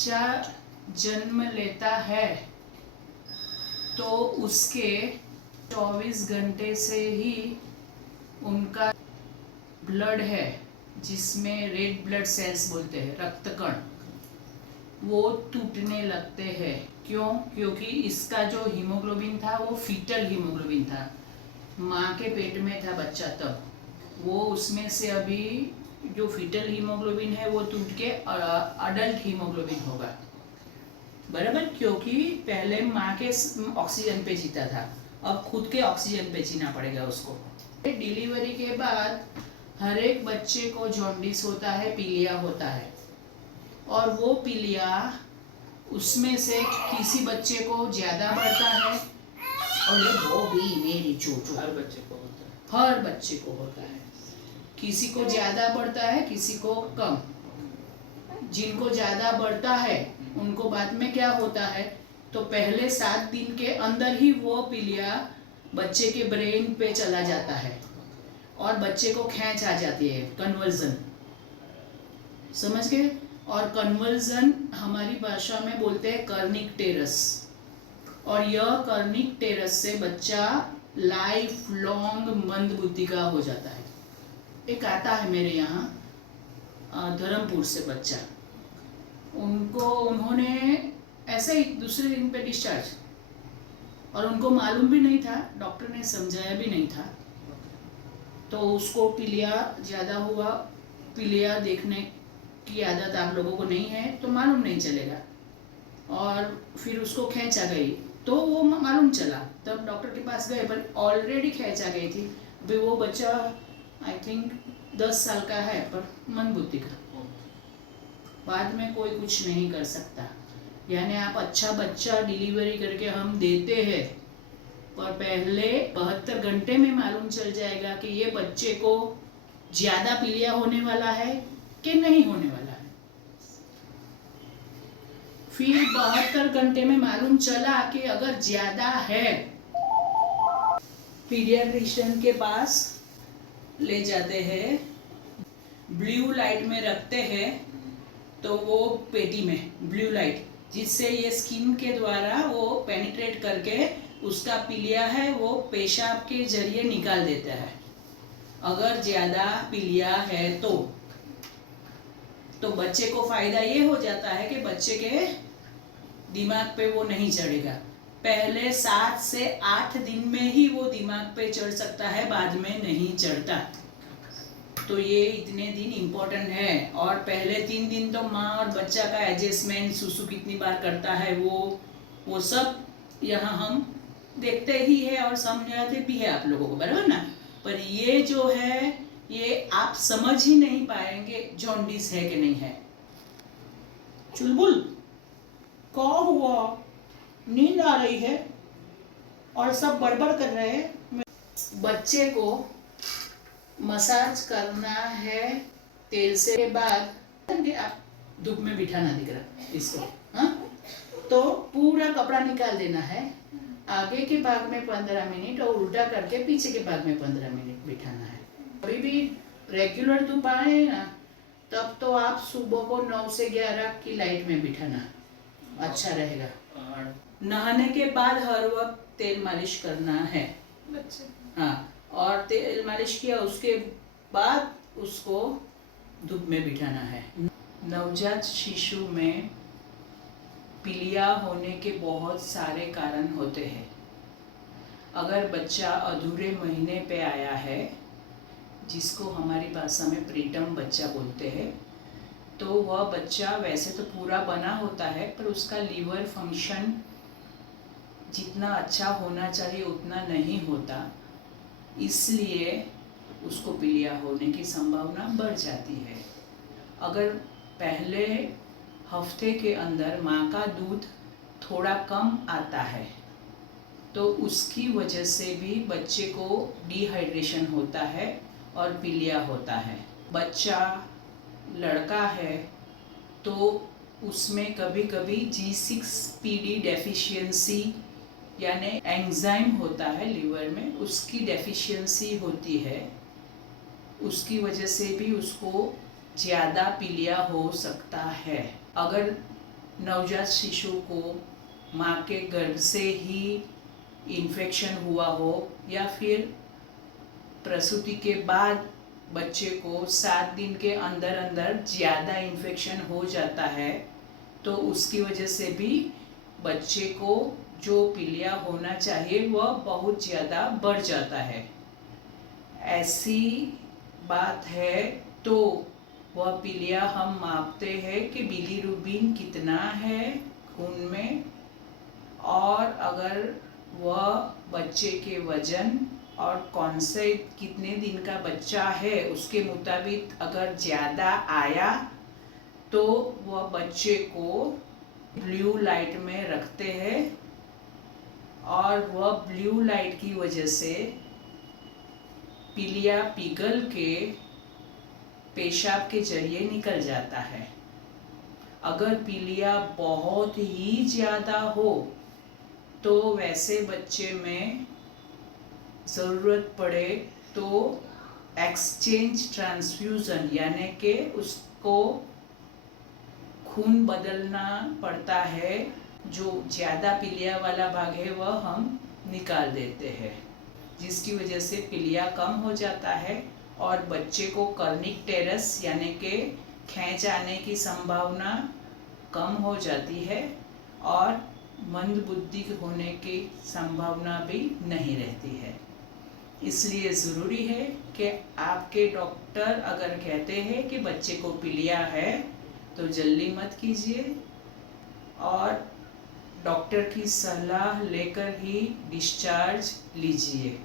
बच्चा जन्म लेता है तो उसके 24 घंटे से ही उनका ब्लड है, जिसमें रेड ब्लड सेल्स बोलते हैं, रक्त कण, वो टूटने लगते हैं। क्यों? क्योंकि इसका जो हीमोग्लोबिन था वो फीटल हीमोग्लोबिन था, माँ के पेट में था बच्चा तब, वो उसमें से अभी जो फीटल हीमोग्लोबिन है वो टूट के अडल्ट हीमोग्लोबिन होगा, बराबर। क्योंकि पहले माँ के ऑक्सीजन पे जीता था, अब खुद के ऑक्सीजन पे जीना पड़ेगा उसको। डिलीवरी के बाद हर एक बच्चे को जॉन्डिस होता है, पीलिया होता है, और वो पीलिया उसमें से किसी बच्चे को ज़्यादा बढ़ता है, और वो भी मेरी चोचो हर बच्चे को होता है, हर बच्चे को होता है। किसी को ज़्यादा बढ़ता है, किसी को कम। जिनको ज़्यादा बढ़ता है उनको बाद में क्या होता है, तो पहले 7 दिन के अंदर ही वो पीलिया बच्चे के ब्रेन पे चला जाता है और बच्चे को खींच आ जाती है, कन्वर्जन, समझ गए। और कन्वर्जन हमारी भाषा में बोलते हैं कर्निक टेरस, और यह कर्निक टेरस से बच्चा लाइफ लॉन्ग मंद बुद्धि का हो जाता है। एक आता है मेरे यहाँ धर्मपुर से बच्चा, उन्होंने ऐसे ही दूसरे दिन पे डिस्चार्ज, और उनको मालूम भी नहीं था, डॉक्टर ने समझाया भी नहीं था, तो उसको पीलिया ज़्यादा हुआ। पीलिया देखने की आदत आप लोगों को नहीं है तो मालूम नहीं चलेगा, और फिर उसको खींच आ गई तो वो मालूम चला, तब डॉक्टर के पास गए, पर ऑलरेडी खींच आ गई थी। अभी वो बच्चा आई थिंक 10 साल का है, पर मंद बुद्धि का, बाद में कोई कुछ नहीं कर सकता। यानी आप अच्छा बच्चा डिलीवरी करके हम देते हैं, पर पहले 72 घंटे में मालूम चल जाएगा कि ये बच्चे को ज़्यादा पीलिया होने वाला है कि नहीं होने वाला है। फिर 72 घंटे में मालूम चला कि अगर ज़्यादा है, पीडियाट्रिशियन के पास ले जाते हैं, ब्लू लाइट में रखते हैं, तो वो पेटी में ब्लू लाइट, जिससे ये स्किन के द्वारा वो पेनिट्रेट करके उसका पीलिया है वो पेशाब के जरिए निकाल देता है। अगर ज़्यादा पीलिया है तो बच्चे को फ़ायदा ये हो जाता है कि बच्चे के दिमाग पे वो नहीं चढ़ेगा। पहले 7 से 8 दिन में ही वो दिमाग पे चढ़ सकता है, बाद में नहीं चढ़ता। तो ये इतने दिन इम्पोर्टेंट है। और पहले 3 दिन तो माँ और बच्चा का एडजस्टमेंट, सुसु कितनी बार करता है वो सब यहाँ हम देखते ही है और समझाते भी है आप लोगों को, बराबर ना। पर ये जो है ये आप समझ ही नहीं पाएंगे जॉन्डिस है कि नहीं है। चुलबुल क्या हुआ? नींद आ रही है और सब बड़बड़ कर रहे हैं। बच्चे को मसाज करना है तेल से के बाद, आप धूप में बिठाना दिख रहा इसको, हाँ, तो पूरा कपड़ा निकाल देना है, आगे के भाग में 15 मिनट और उल्टा करके पीछे के भाग में 15 मिनट बिठाना है। अभी भी रेगुलर धूप आए ना, तब तो आप सुबह को 9 से 11 की लाइट में बिठाना अच्छा रहेगा। नहाने के बाद हर वक्त तेल मालिश करना है, हाँ, और तेल मालिश किया उसके बाद उसको धूप में बिठाना है। नवजात शिशु में पीलिया होने के बहुत सारे कारण होते हैं। अगर बच्चा अधूरे महीने पे आया है, जिसको हमारी भाषा में प्रीटर्म बच्चा बोलते हैं, तो वह बच्चा वैसे तो पूरा बना होता है, पर उसका लीवर फंक्शन जितना अच्छा होना चाहिए उतना नहीं होता, इसलिए उसको पीलिया होने की संभावना बढ़ जाती है। अगर पहले हफ्ते के अंदर माँ का दूध थोड़ा कम आता है तो उसकी वजह से भी बच्चे को डिहाइड्रेशन होता है और पीलिया होता है। बच्चा लड़का है तो उसमें कभी कभी G6PD डेफिशिएंसी यानी एंजाइम होता है लीवर में, उसकी डेफिशिएंसी होती है, उसकी वजह से भी उसको ज़्यादा पीलिया हो सकता है। अगर नवजात शिशु को माँ के गर्भ से ही इन्फेक्शन हुआ हो या फिर प्रसूति के बाद बच्चे को 7 दिन के अंदर अंदर ज़्यादा इन्फेक्शन हो जाता है, तो उसकी वजह से भी बच्चे को जो पीलिया होना चाहिए वह बहुत ज़्यादा बढ़ जाता है। ऐसी बात है तो वह पीलिया हम मापते हैं कि बिलीरुबिन कितना है खून में, और अगर वह बच्चे के वजन और कौन से कितने दिन का बच्चा है उसके मुताबिक अगर ज़्यादा आया तो वह बच्चे को ब्लू लाइट में रखते हैं, और वह ब्लू लाइट की वजह से पीलिया पिघल के पेशाब के जरिए निकल जाता है। अगर पीलिया बहुत ही ज़्यादा हो तो वैसे बच्चे में ज़रूरत पड़े तो एक्सचेंज ट्रांसफ्यूज़न यानी कि उसको खून बदलना पड़ता है, जो ज़्यादा पीलिया वाला भाग है वह हम निकाल देते हैं, जिसकी वजह से पीलिया कम हो जाता है और बच्चे को कर्निक टेरस यानी कि खींच आने की संभावना कम हो जाती है और मंद बुद्धि होने की संभावना भी नहीं रहती है। इसलिए ज़रूरी है कि आपके डॉक्टर अगर कहते हैं कि बच्चे को पीलिया है तो जल्दी मत कीजिए और डॉक्टर की सलाह लेकर ही डिस्चार्ज लीजिए।